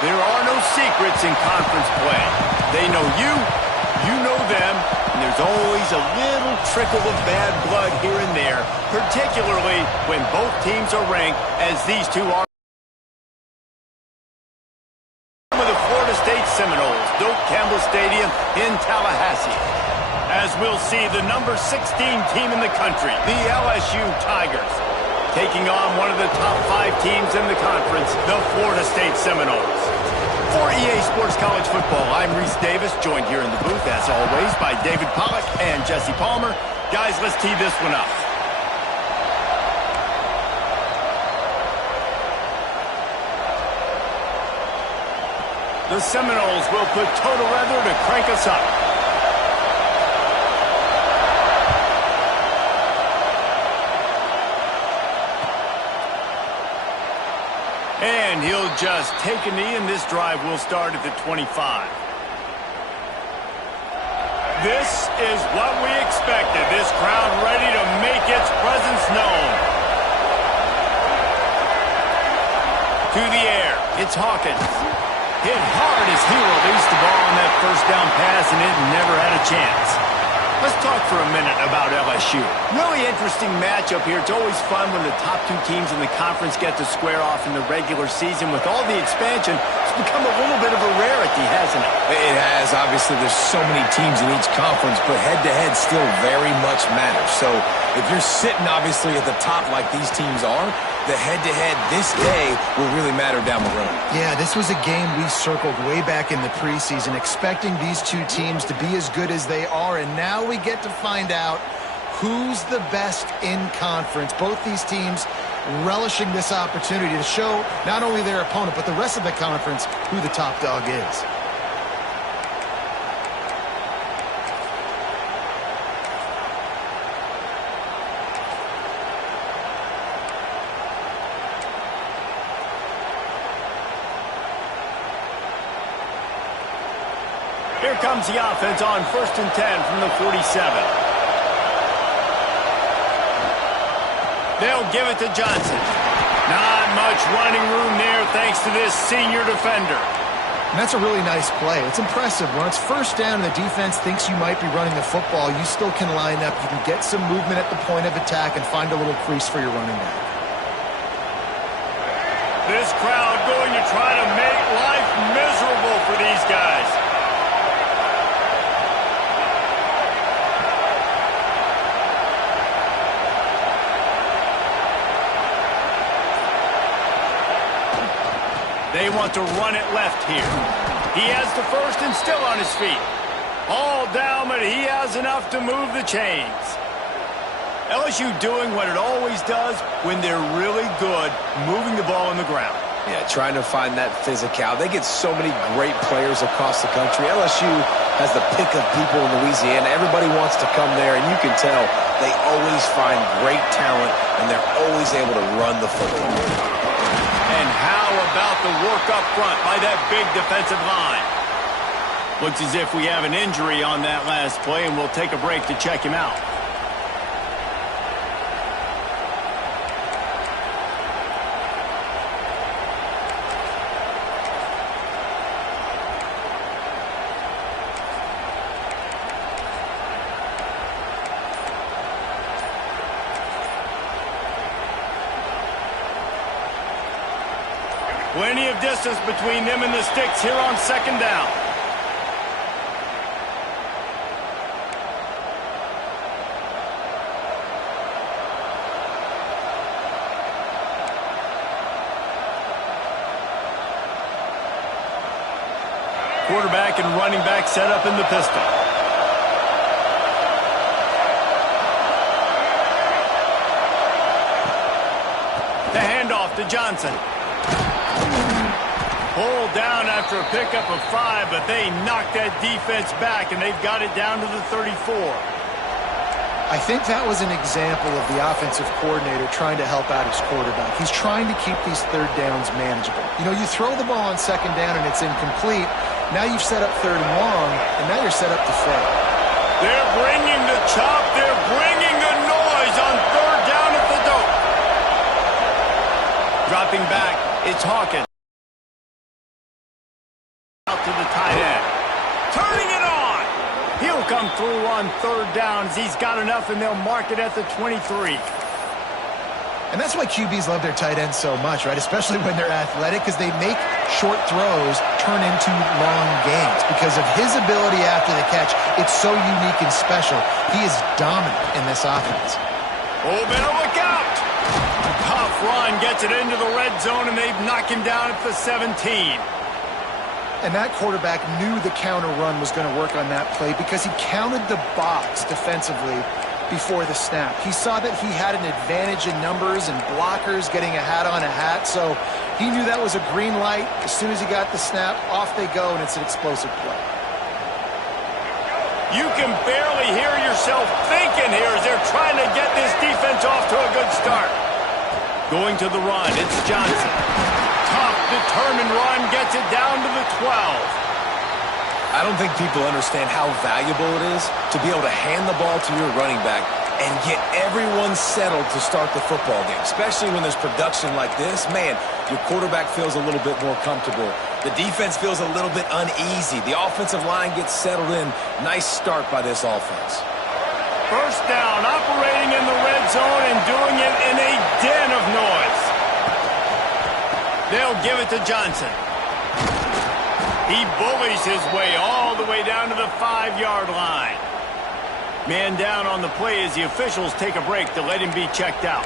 There are no secrets in conference play. They know you, you know them, and there's always a little trickle of bad blood here and there, particularly when both teams are ranked as these two are. Of the Florida State Seminoles, Doak Campbell Stadium in Tallahassee. As we'll see, the number 16 team in the country, the LSU Tigers, taking on one of the top 5 teams in the conference, the Florida State Seminoles. For EA Sports College Football, I'm Reese Davis, joined here in the booth, as always, by David Pollack and Jesse Palmer. Guys, let's tee this one up. The Seminoles will put total weather to crank us up. And he'll just take a knee, and this drive will start at the 25. This is what we expected. This crowd ready to make its presence known. To the air, it's Hawkins. Hit hard as he released the ball on that first down pass, and it never had a chance. Let's talk for a minute about LSU. Really interesting matchup here. It's always fun when the top 2 teams in the conference get to square off in the regular season. With all the expansion, it's become a little bit of a rarity, hasn't it? It has. Obviously, there's so many teams in each conference, but head-to-head still very much matters. So if you're sitting, obviously, at the top like these teams are, the head-to-head this day will really matter down the road. Yeah, this was a game we circled way back in the preseason, expecting these 2 teams to be as good as they are, and now we get to find out who's the best in conference. Both these teams relishing this opportunity to show not only their opponent, but the rest of the conference who the top dog is. Here comes the offense on 1st and 10 from the 47. They'll give it to Johnson. Not much running room there thanks to this senior defender. And that's a really nice play. It's impressive. When it's 1st down and the defense thinks you might be running the football, you still can line up. You can get some movement at the point of attack and find a little crease for your running back. This crowd going to try to make life miserable for these guys. They want to run it left here. He has the first and still on his feet. All down, but he has enough to move the chains. LSU doing what it always does when they're really good, moving the ball on the ground. Yeah, trying to find that physical. They get so many great players across the country. LSU has the pick of people in Louisiana. Everybody wants to come there, and you can tell they always find great talent, and they're always able to run the football. And how about the work up front by that big defensive line? Looks as if we have an injury on that last play, and we'll take a break to check him out. Plenty of distance between them and the sticks here on 2nd down. Quarterback and running back set up in the pistol. The handoff to Johnson. Pulled down after a pickup of 5, but they knocked that defense back, and they've got it down to the 34. I think that was an example of the offensive coordinator trying to help out his quarterback. He's trying to keep these 3rd downs manageable. You know, you throw the ball on 2nd down and it's incomplete. Now you've set up 3rd and long, and now you're set up to fail. They're bringing the chop. They're bringing the noise on 3rd down at the Doak. Dropping back, it's Hawkins. third downs. He's got enough, and they'll mark it at the 23. And that's why QBs love their tight ends so much, right? Especially when they're athletic, because they make short throws turn into long gains. Because of his ability after the catch, it's so unique and special. He is dominant in this offense. Oh, better look out! Tough run gets it into the red zone, and they've knocked him down at the 17. And that quarterback knew the counter run was going to work on that play because he counted the box defensively before the snap. He saw that he had an advantage in numbers and blockers getting a hat on a hat, so he knew that was a green light. As soon as he got the snap, off they go, and it's an explosive play. You can barely hear yourself thinking here as they're trying to get this defense off to a good start. Going to the run, it's Johnson. Tough, determined run, gets it down to the 12. I don't think people understand how valuable it is to be able to hand the ball to your running back and get everyone settled to start the football game, especially when there's production like this. Man, your quarterback feels a little bit more comfortable. The defense feels a little bit uneasy. The offensive line gets settled in. Nice start by this offense. First down, operating in the red zone and doing it in a den of noise. They'll give it to Johnson. He bullies his way all the way down to the 5-yard line. Man down on the play as the officials take a break to let him be checked out.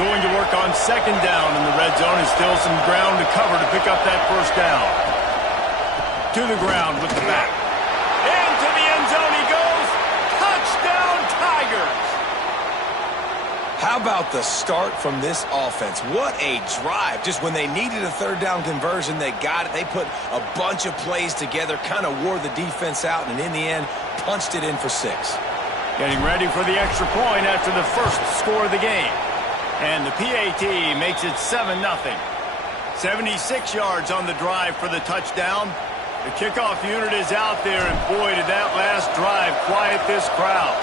Going to work on second down in the red zone, and still some ground to cover to pick up that first down. To the ground with the back. Into the end zone he goes. Touchdown, Tigers! How about the start from this offense? What a drive. Just when they needed a third down conversion, they got it. They put a bunch of plays together, kind of wore the defense out, and in the end, punched it in for 6. Getting ready for the extra point after the first score of the game. And the PAT makes it 7-0. 76 yards on the drive for the touchdown. The kickoff unit is out there, and boy, did that last drive quiet this crowd.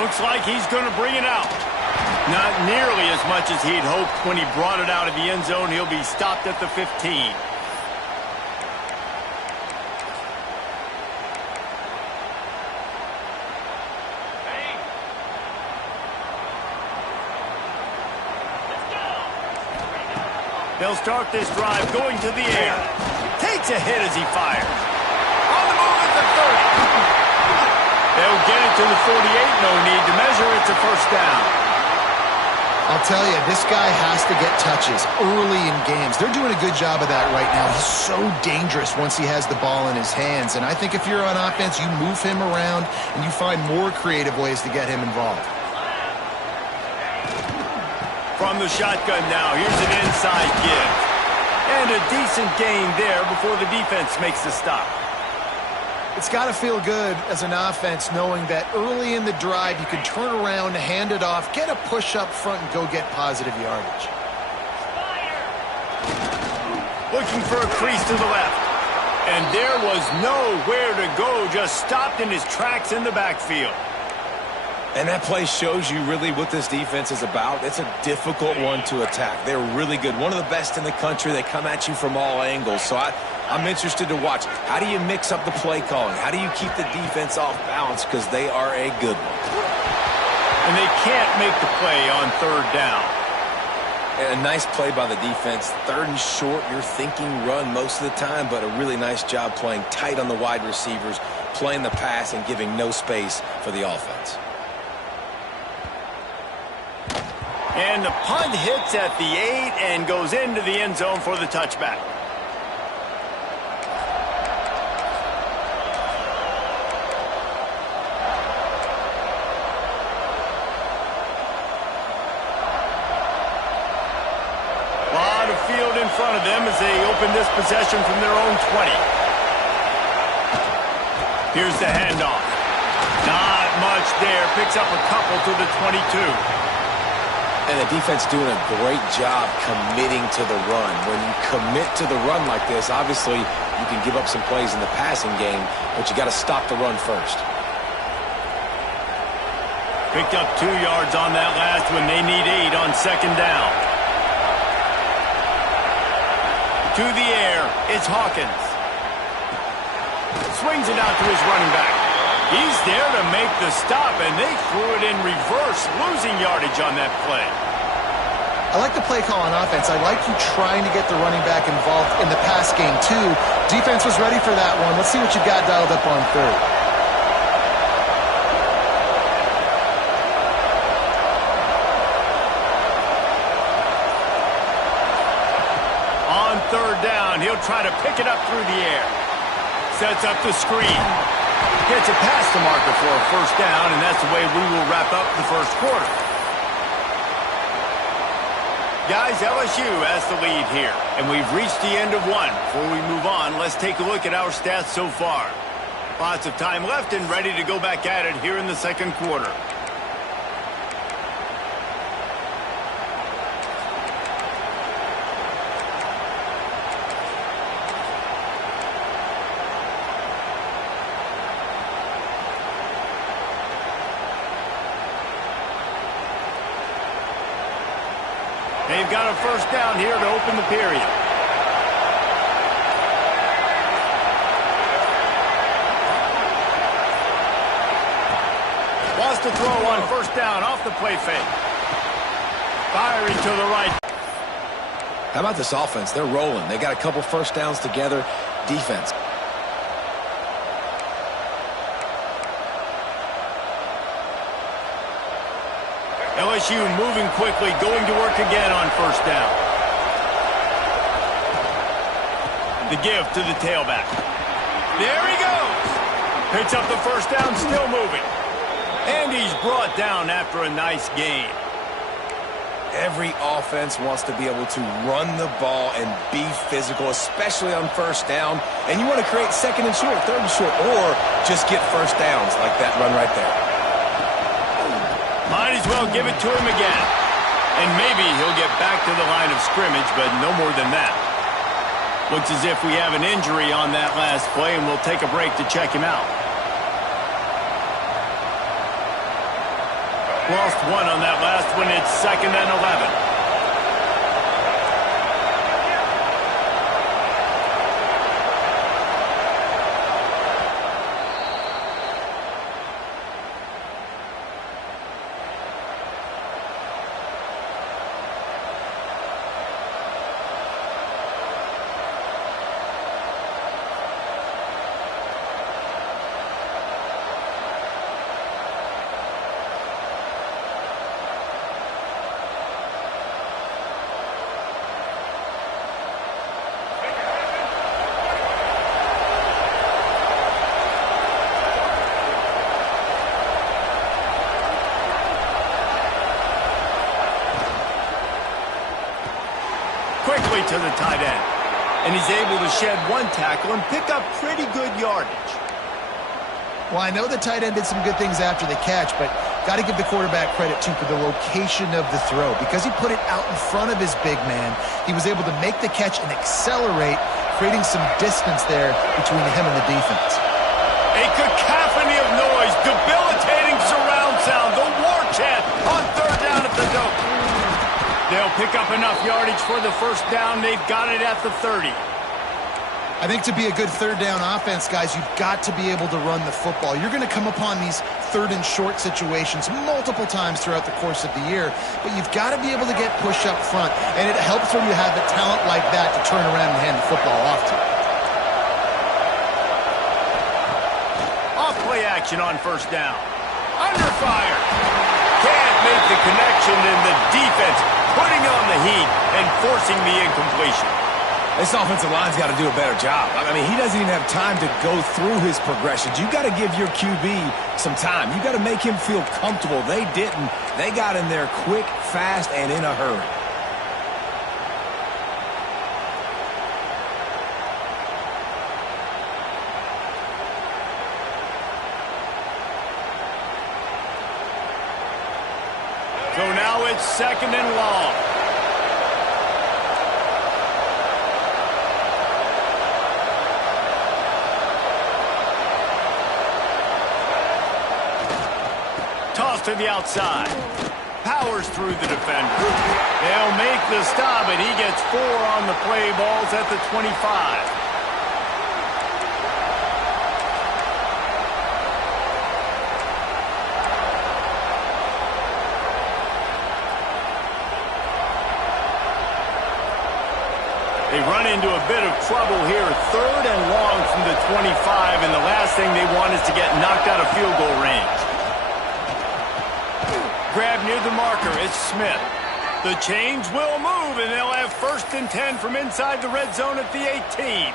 Looks like he's going to bring it out. Not nearly as much as he'd hoped when he brought it out of the end zone. He'll be stopped at the 15. They'll start this drive going to the air. Takes a hit as he fires. On the move at the 30. They'll get it to the 48. No need to measure. It's a first down. I'll tell you, this guy has to get touches early in games. They're doing a good job of that right now. He's so dangerous once he has the ball in his hands. And I think if you're on offense, you move him around and you find more creative ways to get him involved. From the shotgun now, here's an inside give. And a decent gain there before the defense makes the stop. It's got to feel good as an offense knowing that early in the drive you can turn around, hand it off, get a push up front, and go get positive yardage. Looking for a crease to the left. And there was nowhere to go, just stopped in his tracks in the backfield. And that play shows you really what this defense is about. It's a difficult one to attack. They're really good. One of the best in the country. They come at you from all angles. So I'm interested to watch. How do you mix up the play calling? How do you keep the defense off balance? Because they are a good one. And they can't make the play on third down. And a nice play by the defense. Third and short, you're thinking run most of the time, but a really nice job playing tight on the wide receivers, playing the pass, and giving no space for the offense. And the punt hits at the 8 and goes into the end zone for the touchback. Lot of field in front of them as they open this possession from their own 20. Here's the handoff. Not much there. Picks up a couple to the 22. And the defense doing a great job committing to the run. When you commit to the run like this, obviously you can give up some plays in the passing game, but you got to stop the run first. Picked up 2 yards on that last one. They need 8 on second down. To the air, it's Hawkins. Swings it out to his running back. He's there to make the stop, and they threw it in reverse, losing yardage on that play. I like the play call on offense. I like you trying to get the running back involved in the pass game, too. Defense was ready for that one. Let's see what you've got dialed up on third. On third down, he'll try to pick it up through the air. Sets up the screen. Gets it past the marker for a first down, and that's the way we will wrap up the first quarter. Guys, LSU has the lead here, and we've reached the end of one. Before we move on, let's take a look at our stats so far. Lots of time left and ready to go back at it here in the second quarter. They've got a first down here to open the period. Lost the throw on first down off the play fake. Firing to the right. How about this offense? They're rolling. They got a couple first downs together. Defense. LSU moving quickly, going to work again on first down. The give to the tailback. There he goes. Picks up the first down, still moving. And he's brought down after a nice gain. Every offense wants to be able to run the ball and be physical, especially on first down. And you want to create second and short, third and short, or just get first downs like that run right there. Might as well give it to him again. And maybe he'll get back to the line of scrimmage, but no more than that. Looks as if we have an injury on that last play, and we'll take a break to check him out. Lost one on that last one. It's 2nd and 11. Quickly to the tight end. And he's able to shed one tackle and pick up pretty good yardage. Well, I know the tight end did some good things after the catch, but got to give the quarterback credit, too, for the location of the throw. Because he put it out in front of his big man, he was able to make the catch and accelerate, creating some distance there between him and the defense. A cacophony of noise, debilitating surround sound, the war chant on third down at the dope. They'll pick up enough yardage for the first down. They've got it at the 30. I think to be a good third down offense, guys, you've got to be able to run the football. You're going to come upon these third and short situations multiple times throughout the course of the year, but you've got to be able to get push up front, and it helps when you have a talent like that to turn around and hand the football off to. Off play action on first down. Under fire. Can't make the connection, and the defense putting on the heat and forcing the incompletion. This offensive line's got to do a better job. I mean, he doesn't even have time to go through his progressions. You got to give your QB some time. You got to make him feel comfortable. They didn't. They got in there quick, fast, and in a hurry. So now it's 2nd and long. Toss Off to the outside. Powers through the defender. They'll make the stop, and he gets 4 on the play. Balls at the 25. They run into a bit of trouble here. 3rd and long from the 25, and the last thing they want is to get knocked out of field goal range. Grab near the marker. It's Smith. The chains will move, and they'll have 1st and 10 from inside the red zone at the 18.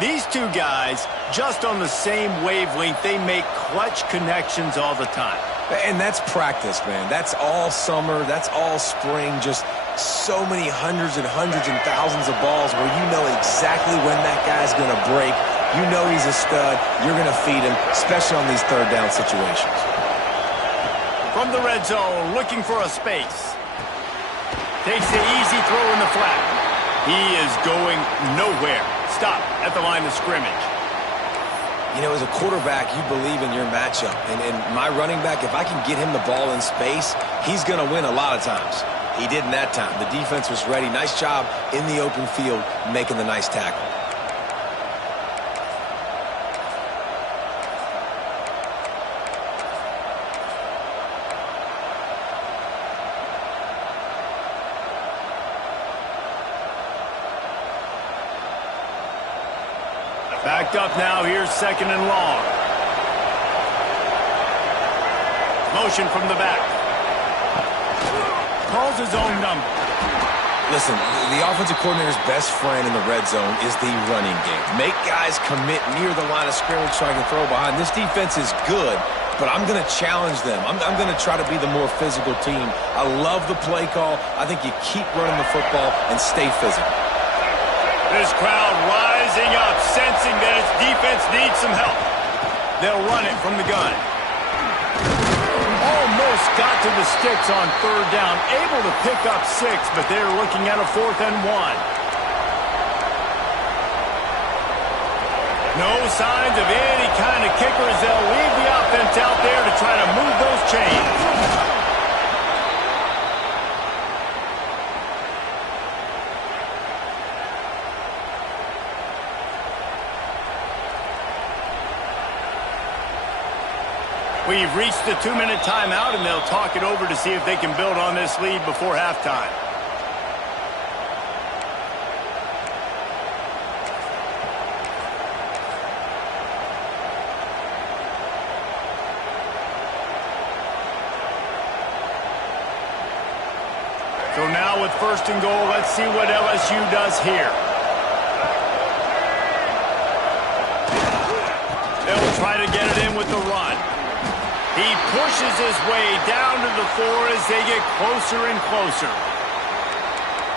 These two guys, just on the same wavelength, they make clutch connections all the time. And that's practice, man. That's all summer. That's all spring. Just so many hundreds and thousands of balls where you know exactly when that guy's going to break. You know he's a stud. You're going to feed him, especially on these 3rd down situations. From the red zone, looking for a space. Takes the easy throw in the flat. He is going nowhere. Stop at the line of scrimmage. You know, as a quarterback, you believe in your matchup. And my running back, if I can get him the ball in space, he's going to win a lot of times. He did in that time. The defense was ready. Nice job in the open field making the nice tackle. Backed up now. Here's 2nd and long. Motion from the back. Calls his own number. Listen, the offensive coordinator's best friend in the red zone is the running game. Make guys commit near the line of scrimmage so I can throw behind. This defense is good, but I'm going to challenge them. I'm going to try to be the more physical team. I love the play call. I think you keep running the football and stay physical. This crowd rising up, sensing that its defense needs some help. They'll run it from the gun. Almost got to the sticks on 3rd down. Able to pick up 6, but they're looking at a 4th and 1. No signs of any kind of kickers. They'll leave the offense out there to try to move those chains. We've reached the 2-minute timeout, and they'll talk it over to see if they can build on this lead before halftime. So now with 1st and goal, let's see what LSU does here. They'll try to get it in with the run. He pushes his way down to the 4 as they get closer and closer.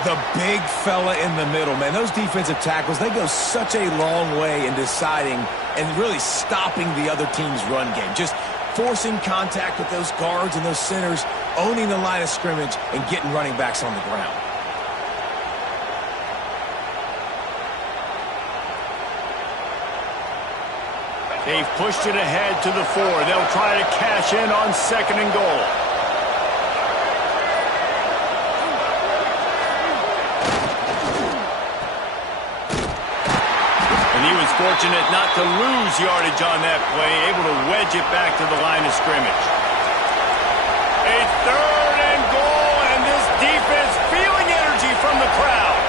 The big fella in the middle, man. Those defensive tackles, they go such a long way in deciding and really stopping the other team's run game. Just forcing contact with those guards and those centers, owning the line of scrimmage, and getting running backs on the ground. They've pushed it ahead to the 4. They'll try to cash in on 2nd and goal. And he was fortunate not to lose yardage on that play, able to wedge it back to the line of scrimmage. A 3rd and goal, and this defense feeling energy from the crowd.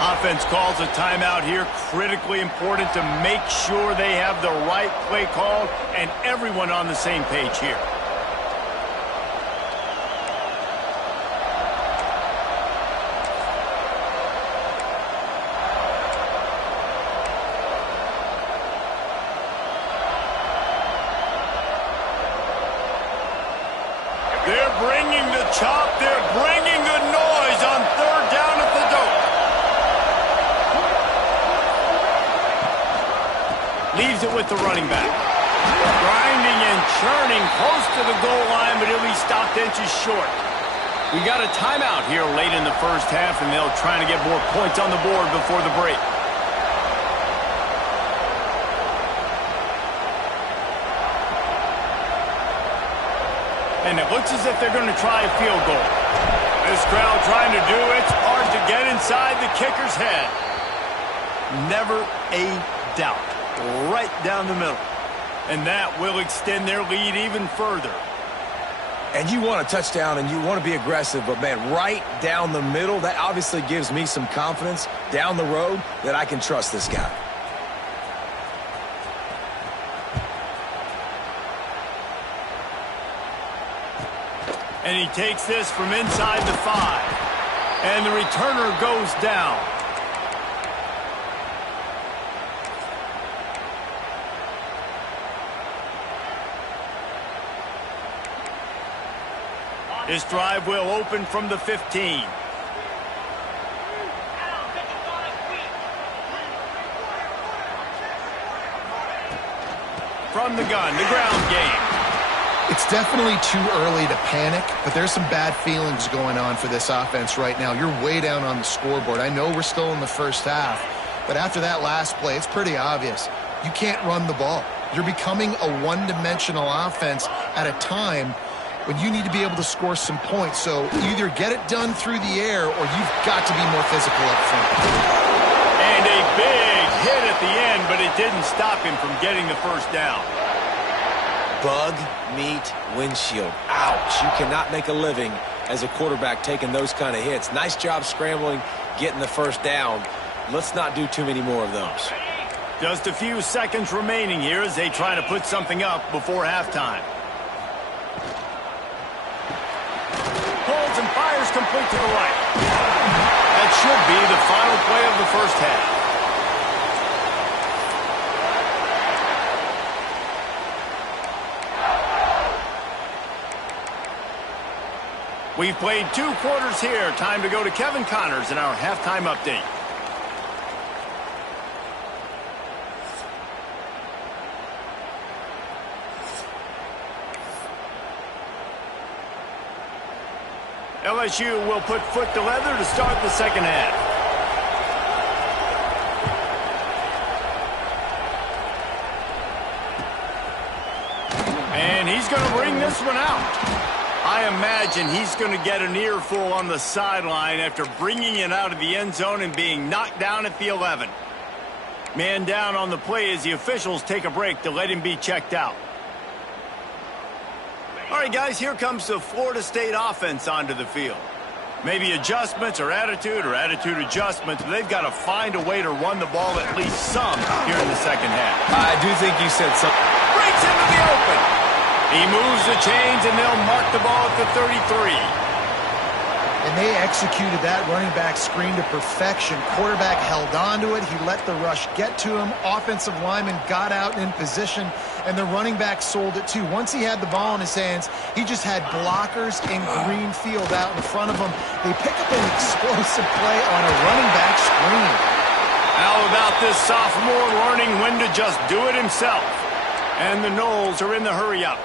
Offense calls a timeout here. Critically important to make sure they have the right play called and everyone on the same page here. They're bringing the chop. They're bringing the noise. Leaves it with the running back. Grinding and churning close to the goal line, but he'll be stopped inches short. We got a timeout here late in the first half, and they'll try to get more points on the board before the break. And it looks as if they're going to try a field goal. This crowd trying to do its part to get inside the kicker's head. Never a doubt. Right down the middle. And that will extend their lead even further. And you want a touchdown and you want to be aggressive, but, man, right down the middle, that obviously gives me some confidence down the road that I can trust this guy. And he takes this from inside the 5. And the returner goes down. This drive will open from the 15. From the gun, the ground game. It's definitely too early to panic, but there's some bad feelings going on for this offense right now. You're way down on the scoreboard. I know we're still in the first half, but after that last play, it's pretty obvious. You can't run the ball. You're becoming a one-dimensional offense at a time when you need to be able to score some points. So either get it done through the air or you've got to be more physical up front. And a big hit at the end, but it didn't stop him from getting the first down. Bug meat windshield. Ouch. You cannot make a living as a quarterback taking those kind of hits. Nice job scrambling, getting the first down. Let's not do too many more of those. Just a few seconds remaining here as they try to put something up before halftime. Holds and fires complete to the right. That should be the final play of the first half. We've played 2 quarters here. Time to go to Kevin Connors in our halftime update. LSU will put foot to leather to start the second half. And he's going to bring this one out. I imagine he's going to get an earful on the sideline after bringing it out of the end zone and being knocked down at the 11. Man down on the play as the officials take a break to let him be checked out. All right, guys, here comes the Florida State offense onto the field. Maybe adjustments or attitude adjustments, but they've got to find a way to run the ball at least some here in the second half. I do think you said something. Breaks into the open. He moves the chains, and they'll mark the ball at the 33. And they executed that running back screen to perfection. Quarterback held on to it. He let the rush get to him. Offensive lineman got out in position, and the running back sold it too. Once he had the ball in his hands, he just had blockers in green field out in front of him. They pick up an explosive play on a running back screen. How about this sophomore learning when to just do it himself? And the Noles are in the hurry-up.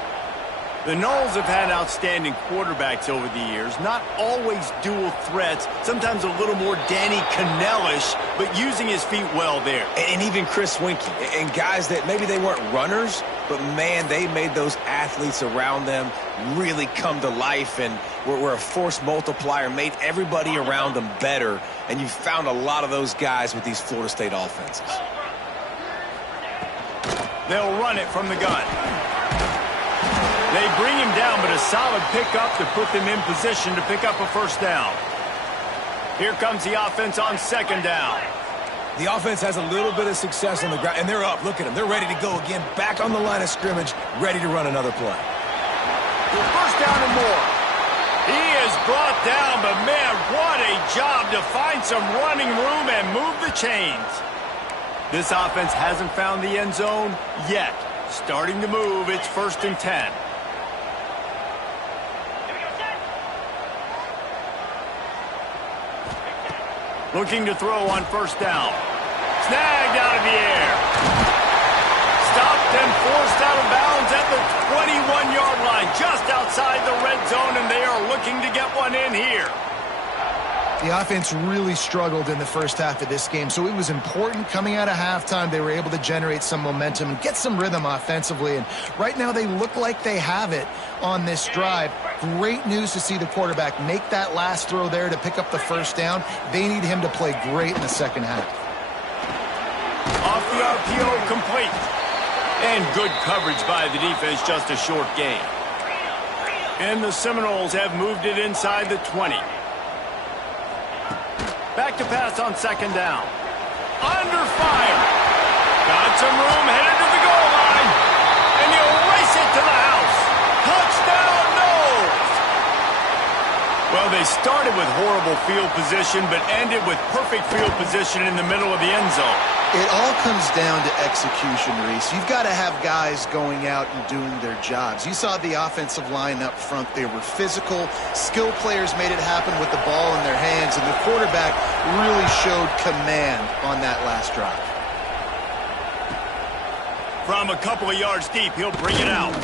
The Noles have had outstanding quarterbacks over the years, not always dual threats, sometimes a little more Danny Cannell-ish, but using his feet well there. And even Chris Winkie, and guys that maybe they weren't runners, but, man, they made those athletes around them really come to life and were a force multiplier, made everybody around them better, and you found a lot of those guys with these Florida State offenses. They'll run it from the gun. They bring him down, but a solid pickup to put them in position to pick up a first down. Here comes the offense on second down. The offense has a little bit of success on the ground, and they're up. Look at them. They're ready to go again, back on the line of scrimmage, ready to run another play. First down and more. He is brought down, but, man, what a job to find some running room and move the chains. This offense hasn't found the end zone yet. Starting to move, it's 1st and 10. Looking to throw on first down. Snagged out of the air. and forced out of bounds at the 21-yard line, just outside the red zone, and they are looking to get one in here. The offense really struggled in the first half of this game, so it was important coming out of halftime. They were able to generate some momentum and get some rhythm offensively, and right now they look like they have it on this drive. Great news to see the quarterback make that last throw there to pick up the first down. They need him to play great in the second half. Off the RPO, complete. And good coverage by the defense, just a short gain. And the Seminoles have moved it inside the 20. Back to pass on second down. Under fire. Got some room, headed to the goal line. And he'll race it to the house. Touchdown, Noles! Well, they started with horrible field position, but ended with perfect field position in the middle of the end zone. It all comes down to execution, Reese. You've got to have guys going out and doing their jobs. You saw the offensive line up front. They were physical. Skill players made it happen with the ball in their hands, and the quarterback really showed command on that last drive. From a couple of yards deep, he'll bring it out.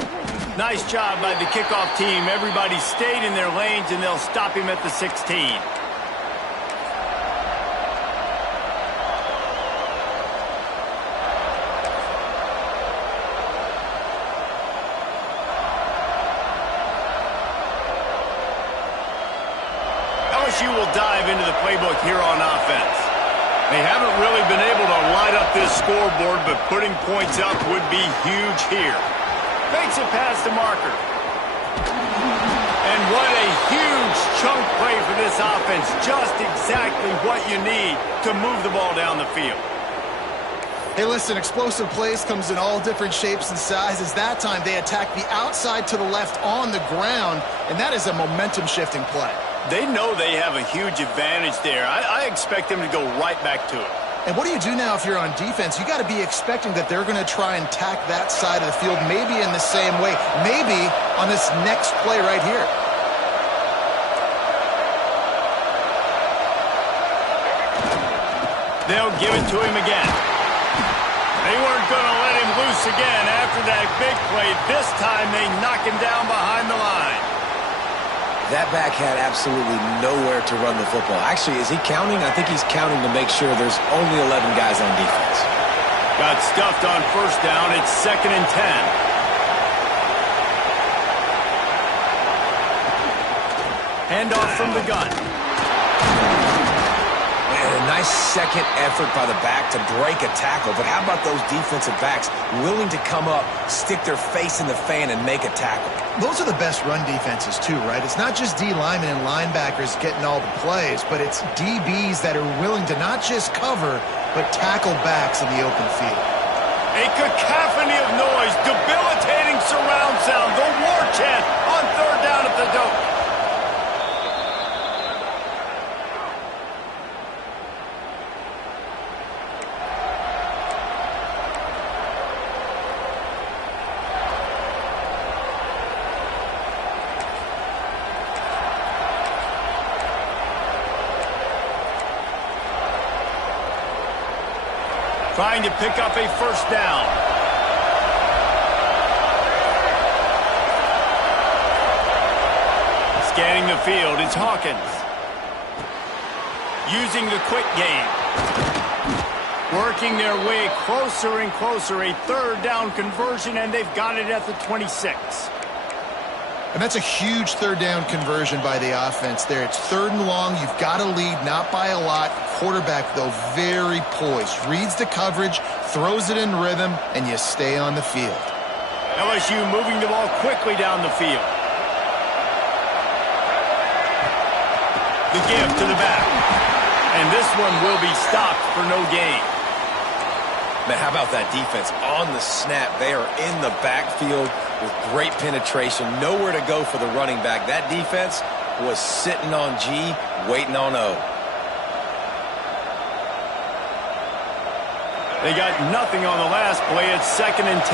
Nice job by the kickoff team. Everybody stayed in their lanes, and they'll stop him at the 16. LSU will dive into the playbook here on offense. They haven't really been able to light up this scoreboard, but putting points up would be huge here. Makes it past the marker. And what a huge chunk play for this offense. Just exactly what you need to move the ball down the field. Hey, listen, explosive plays comes in all different shapes and sizes. That time they attack the outside to the left on the ground, and that is a momentum-shifting play. They know they have a huge advantage there. I expect them to go right back to it. And what do you do now if you're on defense? You got to be expecting that they're going to try and tack that side of the field, maybe in the same way, maybe on this next play right here. They'll give it to him again. They weren't going to let him loose again after that big play. This time they knock him down behind the line. That back had absolutely nowhere to run the football. Actually, is he counting? I think he's counting to make sure there's only 11 guys on defense. Got stuffed on first down. It's 2nd and 10. Handoff from the gun. Man, a nice second effort by the back to break a tackle. But how about those defensive backs willing to come up, stick their face in the fan, and make a tackle? Those are the best run defenses too, right? It's not just D linemen and linebackers getting all the plays, but it's DBs that are willing to not just cover, but tackle backs in the open field. A cacophony of noise, debilitating surround sound, the war chant on third down at the dope. Trying to pick up a first down. Scanning the field, it's Hawkins. Using the quick game. Working their way closer and closer. A third down conversion, and they've got it at the 26. And that's a huge third down conversion by the offense there. It's 3rd and long. You've got to lead, not by a lot. Quarterback, though, very poised. Reads the coverage, throws it in rhythm, and you stay on the field. LSU moving the ball quickly down the field. The give to the back. And this one will be stopped for no gain. Man, how about that defense? On the snap, they are in the backfield with great penetration. Nowhere to go for the running back. That defense was sitting on G, waiting on O. They got nothing on the last play. It's 2nd and 10.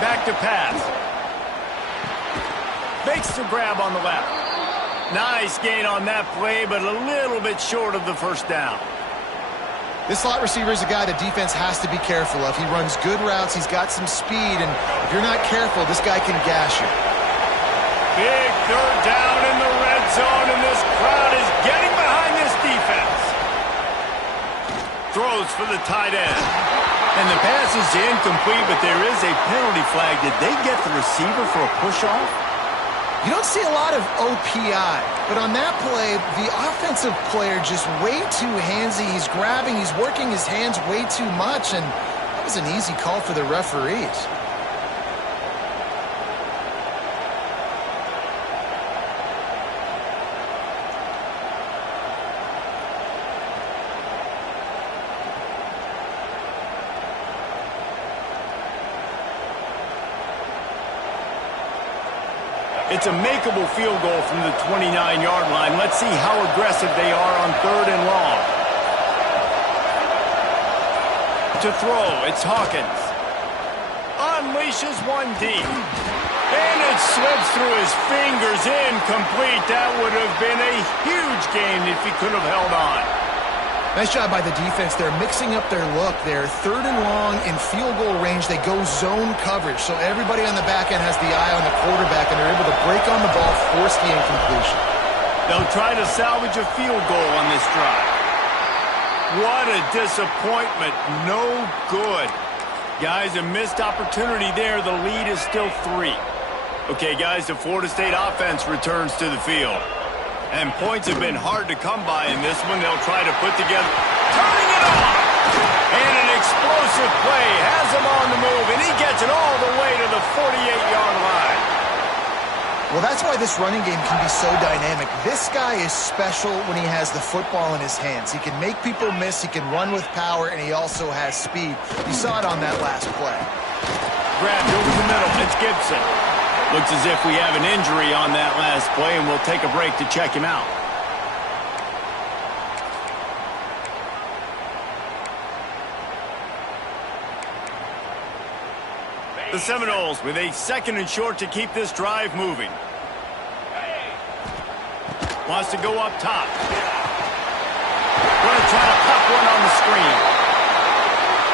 Back to pass. Makes the grab on the left. Nice gain on that play, but a little bit short of the first down. This slot receiver is a guy the defense has to be careful of. He runs good routes. He's got some speed, and if you're not careful, this guy can gash you. Big third down in the red zone, and this crowd is getting behind this defense. Throws for the tight end. And the pass is incomplete, but there is a penalty flag. Did they get the receiver for a push-off? You don't see a lot of OPI, but on that play, the offensive player just way too handsy. He's grabbing, he's working his hands way too much, and that was an easy call for the referees. It's a makeable field goal from the 29-yard line. Let's see how aggressive they are on 3rd and long. To throw, it's Hawkins. Unleashes one deep. And it slips through his fingers, incomplete. That would have been a huge gain if he could have held on. Nice job by the defense. They're mixing up their look. They're 3rd and long in field goal range. They go zone coverage, so everybody on the back end has the eye on the quarterback, and they're able to break on the ball, force the incompletion. They'll try to salvage a field goal on this drive. What a disappointment. No good. Guys, a missed opportunity there. The lead is still 3. Okay, guys, the Florida State offense returns to the field. And points have been hard to come by in this one. They'll try to put together. Turning it on! And an explosive play has him on the move, and he gets it all the way to the 48-yard line. Well, that's why this running game can be so dynamic. This guy is special when he has the football in his hands. He can make people miss, he can run with power, and he also has speed. You saw it on that last play. Grabbed over the middle. It's Gibson. Looks as if we have an injury on that last play, and we'll take a break to check him out. The Seminoles with a 2nd and short to keep this drive moving. Wants to go up top. Going to try to pop one on the screen.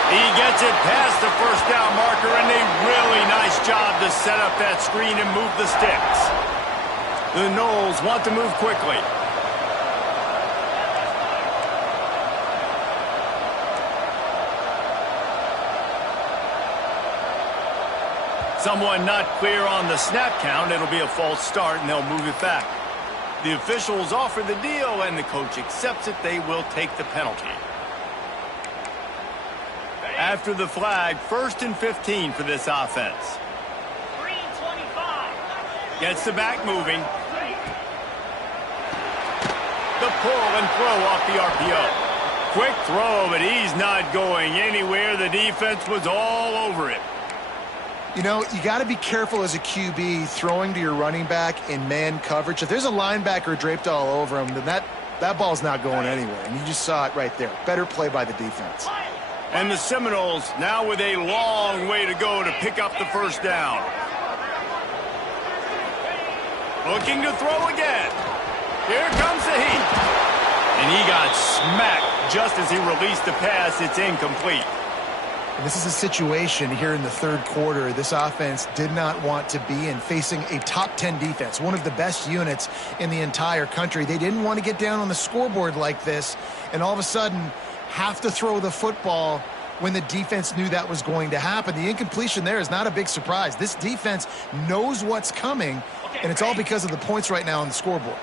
He gets it past the first down marker, and a really nice job to set up that screen and move the sticks. The Noles want to move quickly. Someone not clear on the snap count. It'll be a false start, and they'll move it back. The officials offer the deal, and the coach accepts it. They will take the penalty. After the flag, 1st and 15 for this offense. Gets the back moving. The pull and throw off the RPO. Quick throw, but he's not going anywhere. The defense was all over it. You know, you got to be careful as a QB throwing to your running back in man coverage. If there's a linebacker draped all over him, then that ball's not going anywhere. And you just saw it right there. Better play by the defense. And the Seminoles now with a long way to go to pick up the first down. Looking to throw again. Here comes the heat. And he got smacked just as he released the pass. It's incomplete. And this is a situation here in the 3rd quarter this offense did not want to be in, facing a top 10 defense, one of the best units in the entire country. They didn't want to get down on the scoreboard like this, and all of a sudden have to throw the football when the defense knew that was going to happen. The incompletion there is not a big surprise. This defense knows what's coming, and it's all because of the points right now on the scoreboard.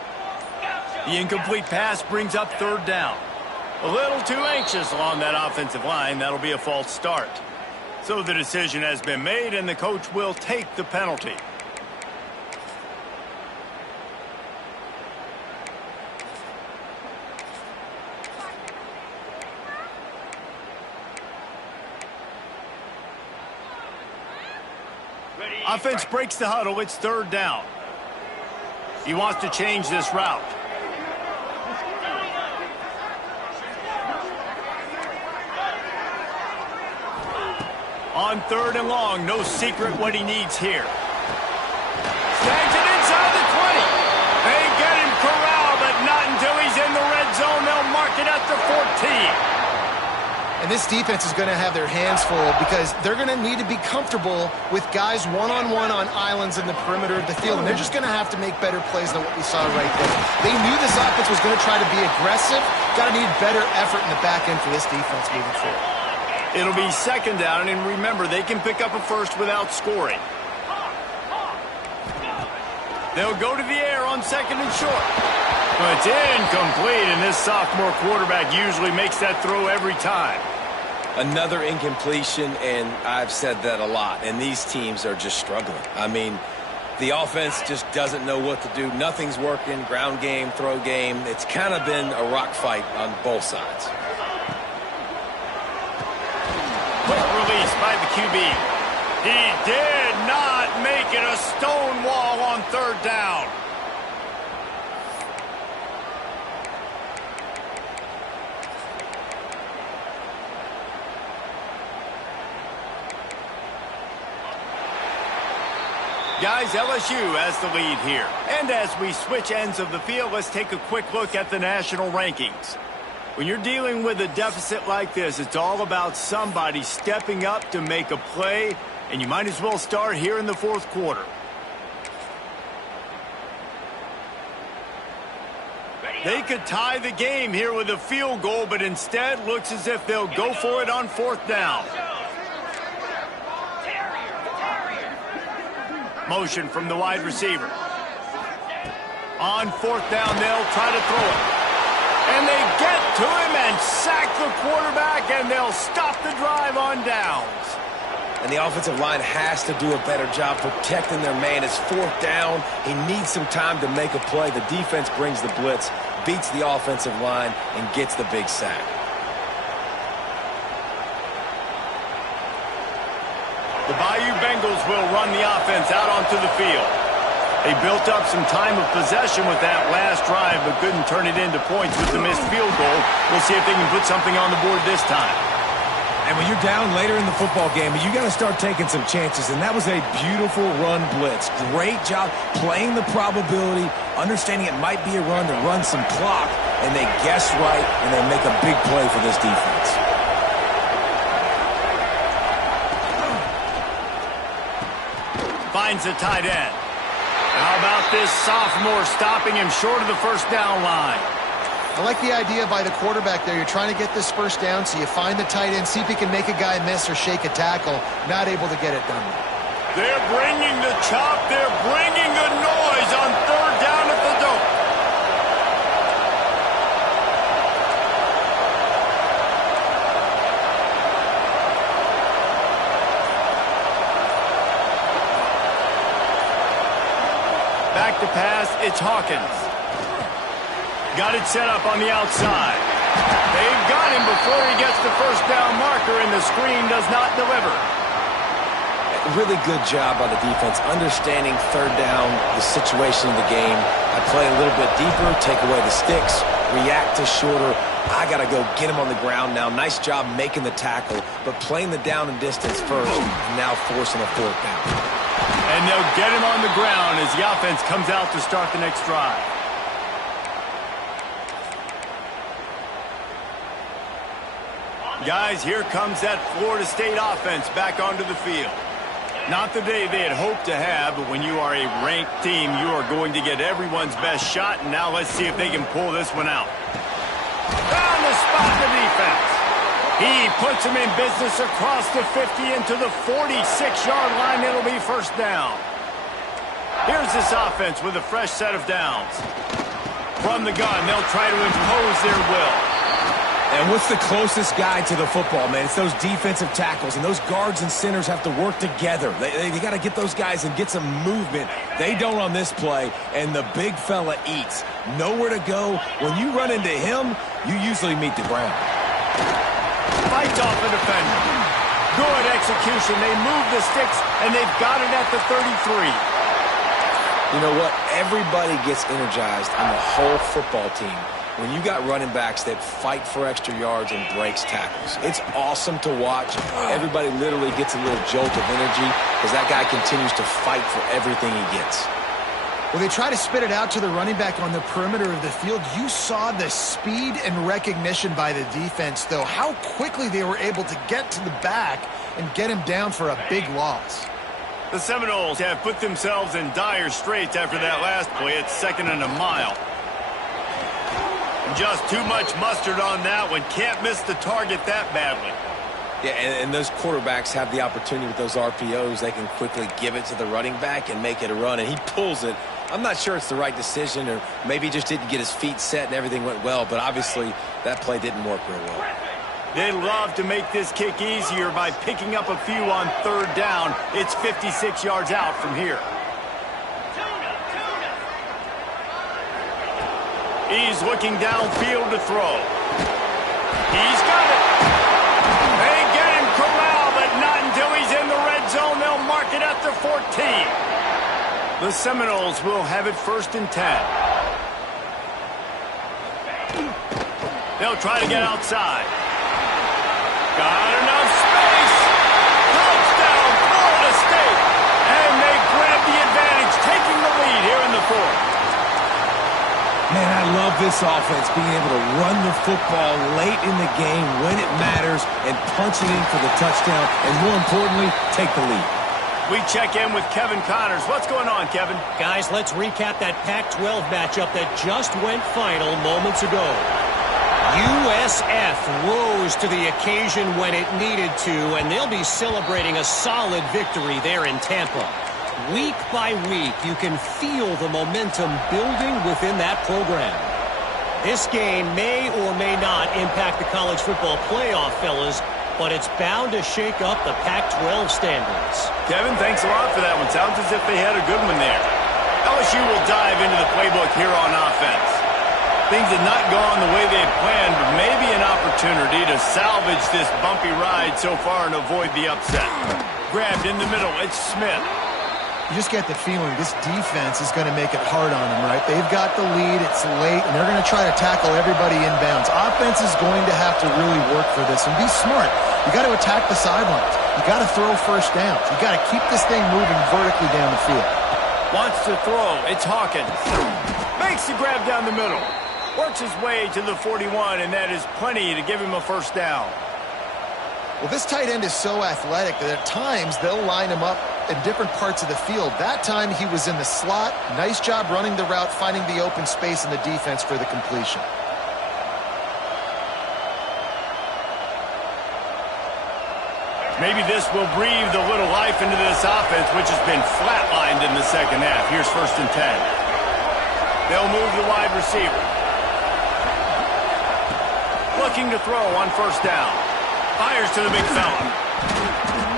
The incomplete pass brings up 3rd down. A little too anxious along that offensive line. That'll be a false start. So the decision has been made, and the coach will take the penalty. Offense breaks the huddle. It's 3rd down. He wants to change this route. On 3rd and long, no secret what he needs here. Snags it inside the 20. They get him And this defense is going to have their hands full because they're going to need to be comfortable with guys one-on-one on islands in the perimeter of the field. And they're just going to have to make better plays than what we saw right there. They knew this offense was going to try to be aggressive. Got to need better effort in the back end for this defense moving forward. It'll be second down, and remember, they can pick up a first without scoring. They'll go to the air on second and short. But it's incomplete, and this sophomore quarterback usually makes that throw every time. Another incompletion, and I've said that a lot, and these teams are just struggling. I mean, the offense just doesn't know what to do. Nothing's working, ground game, throw game. It's kind of been a rock fight on both sides. Quick release by the QB. He did not make it a stone wall on third down. Guys, LSU has the lead here. And as we switch ends of the field, let's take a quick look at the national rankings. When you're dealing with a deficit like this, it's all about somebody stepping up to make a play, and you might as well start here in the fourth quarter. They could tie the game here with a field goal, but instead looks as if they'll go for it on fourth down. Motion from the wide receiver. On fourth down, they'll try to throw it. And they get to him and sack the quarterback, and they'll stop the drive on downs. And the offensive line has to do a better job protecting their man. It's fourth down. He needs some time to make a play. The defense brings the blitz, beats the offensive line, and gets the big sack. The Bayou Bengals will run the offense out onto the field. They built up some time of possession with that last drive, but couldn't turn it into points with the missed field goal. We'll see if they can put something on the board this time. And when you're down later in the football game, you got to start taking some chances, and that was a beautiful run blitz. Great job playing the probability, understanding it might be a run to run some clock, and they guess right, and they make a big play for this defense. Finds the tight end. How about this sophomore stopping him short of the first down line? I like the idea by the quarterback there. You're trying to get this first down, so you find the tight end, see if he can make a guy miss or shake a tackle. Not able to get it done. They're bringing the chop. They're bringing the noise on third down at the dope. Back to pass, it's Hawkins. Got it set up on the outside. They've got him before he gets the first down marker, and the screen does not deliver. Really good job by the defense, understanding third down, the situation of the game. I play a little bit deeper, take away the sticks, react to shorter. I got to go get him on the ground now. Nice job making the tackle, but playing the down and distance first, now forcing a fourth down. And they'll get him on the ground as the offense comes out to start the next drive. Guys, here comes that Florida State offense back onto the field. Not the day they had hoped to have, but when you are a ranked team, you are going to get everyone's best shot, and now let's see if they can pull this one out. Found the spot the defense. He puts him in business across the 50 into the 46-yard line. It'll be first down. Here's this offense with a fresh set of downs. From the gun, they'll try to impose their will. And what's the closest guy to the football, man? It's those defensive tackles, and those guards and centers have to work together. They got to get those guys and get some movement. They don't on this play, and the big fella eats. Nowhere to go. When you run into him, you usually meet the ground. Fights off the defender. Good execution. They move the sticks, and they've got it at the 33. You know what? Everybody gets energized on the whole football team when you got running backs that fight for extra yards and breaks tackles. It's awesome to watch. Everybody literally gets a little jolt of energy as that guy continues to fight for everything he gets. Well, they try to spit it out to the running back on the perimeter of the field. You saw the speed and recognition by the defense, though, how quickly they were able to get to the back and get him down for a big loss. The Seminoles have put themselves in dire straits after that last play. It's 2nd and a mile. Just too much mustard on that one. Can't miss the target that badly. Yeah, and those quarterbacks have the opportunity with those RPOs. They can quickly give it to the running back and make it a run, and he pulls it. I'm not sure it's the right decision, or maybe he just didn't get his feet set and everything went well, but obviously that play didn't work very well. They love to make this kick easier by picking up a few on 3rd down. It's 56 yards out from here. He's looking downfield to throw. He's got it. They get him corralled, but not until he's in the red zone. They'll mark it at the 14. The Seminoles will have it 1st and 10. They'll try to get outside. Got enough space. Touchdown, Florida State. And they grab the advantage, taking the lead here in the 4th. Man, I love this offense, being able to run the football late in the game when it matters and punch it in for the touchdown, and more importantly, take the lead. We check in with Kevin Connors. What's going on, Kevin? Guys, let's recap that Pac-12 matchup that just went final moments ago. USF rose to the occasion when it needed to, and they'll be celebrating a solid victory there in Tampa. Week by week, you can feel the momentum building within that program. This game may or may not impact the college football playoff, fellas, but it's bound to shake up the Pac-12 standards. Kevin, thanks a lot for that one. Sounds as if they had a good one there. LSU will dive into the playbook here on offense. Things had not gone the way they had planned, but maybe an opportunity to salvage this bumpy ride so far and avoid the upset. Grabbed in the middle, it's Smith. You just get the feeling this defense is going to make it hard on them, right? They've got the lead, it's late, and they're going to try to tackle everybody inbounds. Offense is going to have to really work for this and be smart. You got to attack the sidelines. You got to throw 1st downs. You got to keep this thing moving vertically down the field. Wants to throw, it's Hawkins. Makes the grab down the middle. Works his way to the 41, and that is plenty to give him a 1st down. Well, this tight end is so athletic that at times they'll line him up in different parts of the field. That time he was in the slot. Nice job running the route, finding the open space in the defense for the completion. Maybe this will breathe a little life into this offense, which has been flatlined in the 2nd half. Here's 1st and 10. They'll move the wide receiver. Looking to throw on 1st down. Fires to the big fella.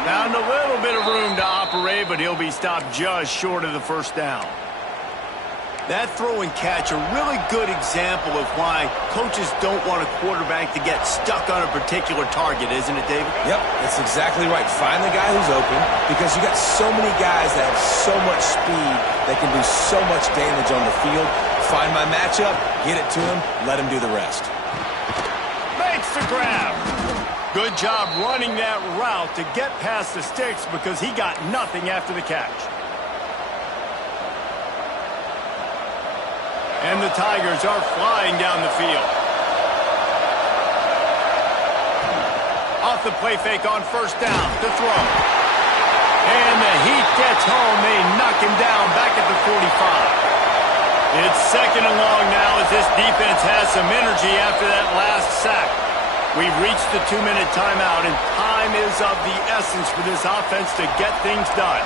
Found a little bit of room to operate, but he'll be stopped just short of the 1st down. That throw and catch, a really good example of why coaches don't want a quarterback to get stuck on a particular target, isn't it, David? Yep, that's exactly right. Find the guy who's open, because you got so many guys that have so much speed that can do so much damage on the field. Find my matchup, get it to him, let him do the rest. Makes the grab. Good job running that route to get past the sticks because he got nothing after the catch. And the Tigers are flying down the field. Off the play fake on 1st down to throw. And the heat gets home. They knock him down back at the 45. It's 2nd and long now as this defense has some energy after that last sack. We've reached the 2-minute timeout, and time is of the essence for this offense to get things done.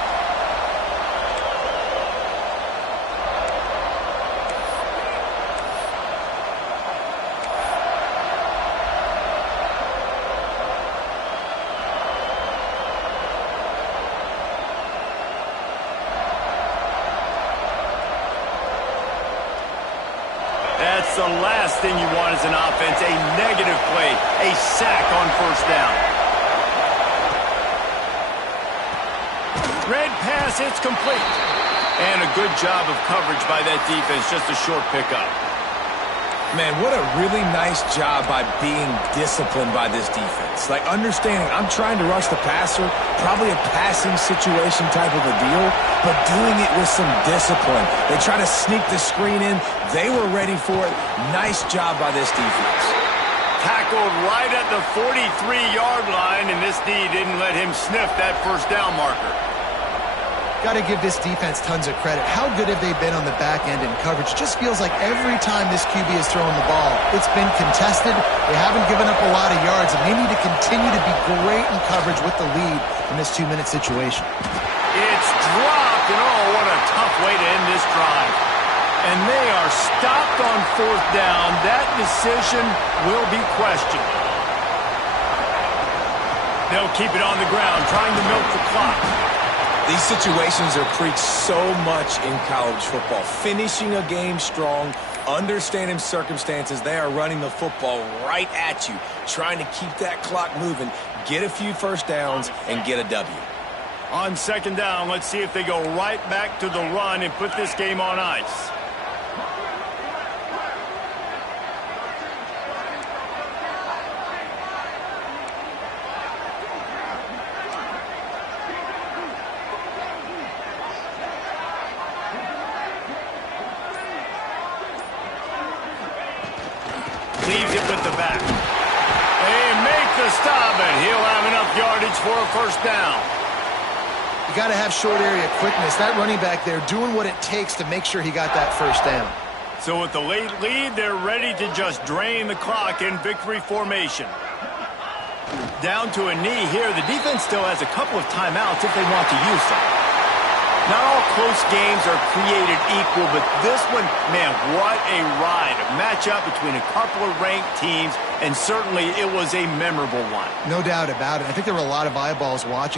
That's the last thing you want as an offense, a negative play, a sack on 1st down. Red pass, it's complete. And a good job of coverage by that defense, just a short pickup. Man, what a really nice job by being disciplined by this defense. Like, understanding I'm trying to rush the passer, probably a passing situation type of a deal, but doing it with some discipline. They try to sneak the screen in. They were ready for it. Nice job by this defense. Tackled right at the 43-yard line, and this D didn't let him sniff that first down marker. Got to give this defense tons of credit. How good have they been on the back end in coverage? It just feels like every time this QB is throwing the ball, it's been contested. They haven't given up a lot of yards, and they need to continue to be great in coverage with the lead in this 2-minute situation. It's dropped, and oh, what a tough way to end this drive. And they are stopped on fourth down. That decision will be questioned. They'll keep it on the ground, trying to milk the clock. These situations are preached so much in college football. Finishing a game strong, understanding circumstances. They are running the football right at you, trying to keep that clock moving, get a few first downs, and get a W. On second down, let's see if they go right back to the run and put this game on ice. Leaves it with the back. They make the stop, and he'll have enough yardage for a first down. You got to have short area quickness. That running back there doing what it takes to make sure he got that first down. So with the late lead, they're ready to just drain the clock in victory formation. Down to a knee here. The defense still has a couple of timeouts if they want to use them. Not all close games are created equal, but this one, man, what a ride. A matchup between a couple of ranked teams, and certainly it was a memorable one. No doubt about it. I think there were a lot of eyeballs watching.